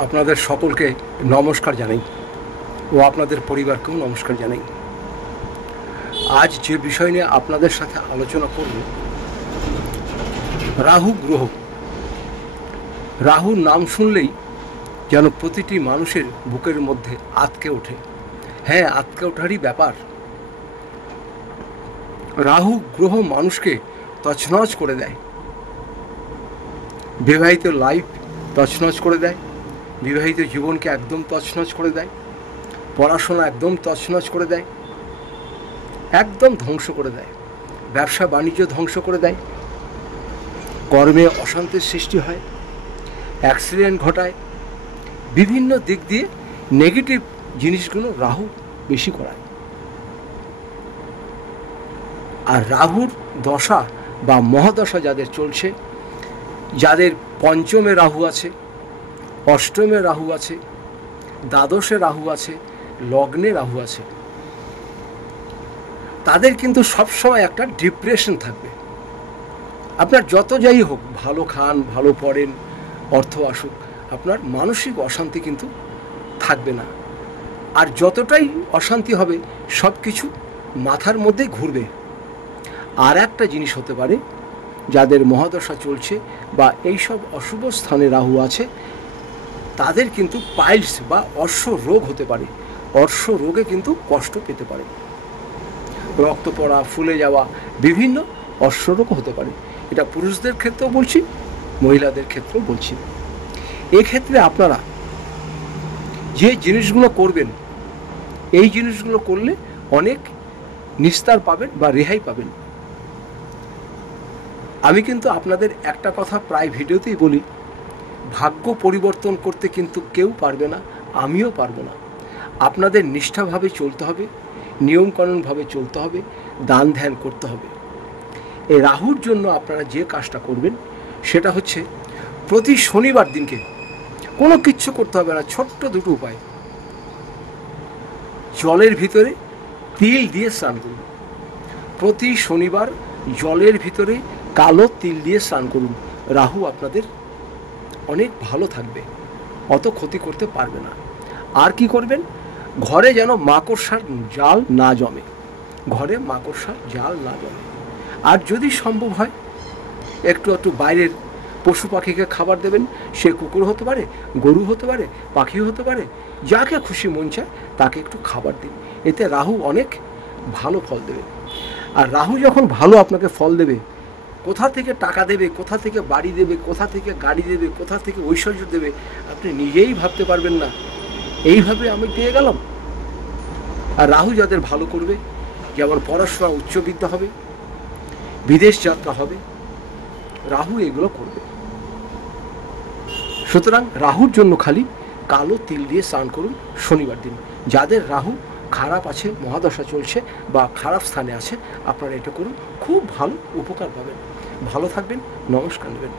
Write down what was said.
আপনাদের সকলকে নমস্কার জানাই ও আপনাদের পরিবারকেও নমস্কার জানাই। আজ যে বিষয় নিয়ে আপনাদের সাথে আলোচনা করব, রাহু গ্রহ। রাহুর নাম শুনলেই যেন প্রতিটি মানুষের বুকের মধ্যে আঁতকে ওঠে। হ্যাঁ, আঁতকে ওঠারই ব্যাপার। রাহু গ্রহ মানুষকে তছনছ করে দেয়, বিবাহিত লাইফ তছনছ করে দেয়, বিবাহিত জীবনকে একদম তছনছ করে দেয়, পড়াশোনা একদম তছনছ করে দেয়, একদম ধ্বংস করে দেয়, ব্যবসা বাণিজ্য ধ্বংস করে দেয়, কর্মে অশান্তির সৃষ্টি হয়, অ্যাক্সিডেন্ট ঘটায়, বিভিন্ন দিক দিয়ে নেগেটিভ জিনিসগুলো রাহু বেশি করায়। আর রাহুর দশা বা মহাদশা যাদের চলছে, যাদের পঞ্চমে রাহু আছে, অষ্টমে রাহু আছে, দ্বাদশে রাহু আছে, লগ্নে রাহু আছে, তাদের কিন্তু সবসময় একটা ডিপ্রেশন থাকবে। আপনার যত যাই হোক, ভালো খান, ভালো পড়েন, অর্থ আসুক, আপনার মানসিক অশান্তি কিন্তু থাকবে না। আর যতটাই অশান্তি হবে, সব কিছু মাথার মধ্যেই ঘুরবে। আর একটা জিনিস হতে পারে, যাদের মহাদশা চলছে বা এইসব অশুভ স্থানে রাহু আছে, তাদের কিন্তু পাইলস বা অশ্ব রোগ হতে পারে। অশ্ব রোগে কিন্তু কষ্ট পেতে পারে, রক্ত পড়া, ফুলে যাওয়া, বিভিন্ন অশ্ব রোগ হতে পারে। এটা পুরুষদের ক্ষেত্রেও বলছি, মহিলাদের ক্ষেত্রেও বলছি। এক্ষেত্রে আপনারা যে জিনিসগুলো করবেন, এই জিনিসগুলো করলে অনেক নিস্তার পাবেন বা রেহাই পাবেন। আমি কিন্তু আপনাদের একটা কথা প্রায় ভিডিওতেই বলি, ভাগ্য পরিবর্তন করতে কিন্তু কেউ পারবে না, আমিও পারবো না। আপনাদের নিষ্ঠাভাবে চলতে হবে, নিয়মকানুনভাবে চলতে হবে, দান ধ্যান করতে হবে। এই রাহুর জন্য আপনারা যে কাজটা করবেন সেটা হচ্ছে, প্রতি শনিবার দিনকে কোনো কিচ্ছু করতে হবে না, ছোট্ট দুটো উপায়। জলের ভিতরে তিল দিয়ে স্নান করুন। প্রতি শনিবার জলের ভিতরে কালো তিল দিয়ে স্নান করুন। রাহু আপনাদের অনেক ভালো থাকবে, অত ক্ষতি করতে পারবে না। আর কি করবেন, ঘরে যেন মাকড়সার জাল না জমে, ঘরে মাকড়সার জাল না জমে। আর যদি সম্ভব হয়, একটু একটু বাইরের পশু পাখিকে খাবার দেবেন। সে কুকুর হতে পারে, গরু হতে পারে, পাখি হতে পারে, যাকে খুশি মন চায় তাকে একটু খাবার দিন। এতে রাহু অনেক ভালো ফল দেবে। আর রাহু যখন ভালো আপনাকে ফল দেবে, কোথা থেকে টাকা দেবে, কোথা থেকে বাড়ি দেবে, কোথা থেকে গাড়ি দেবে, কোথা থেকে ঐশ্বর্য দেবে, আপনি নিজেই ভাবতে পারবেন না। এইভাবে আমি পেয়ে গেলাম। আর রাহু যাদের ভালো করবে, যেমন পড়াশোনা, উচ্চবিদ্যা হবে, বিদেশ যাত্রা হবে, রাহু এগুলো করবে। সুতরাং রাহুর জন্য খালি কালো তিল দিয়ে স্নান করুন শনিবার দিন। যাদের রাহু খারাপ আছে, মহাদশা চলছে বা খারাপ স্থানে আছে, আপনারা এটা করুন, খুব ভালো উপকার পাবেন। ভালো থাকবেন, নমস্কার নেবেন।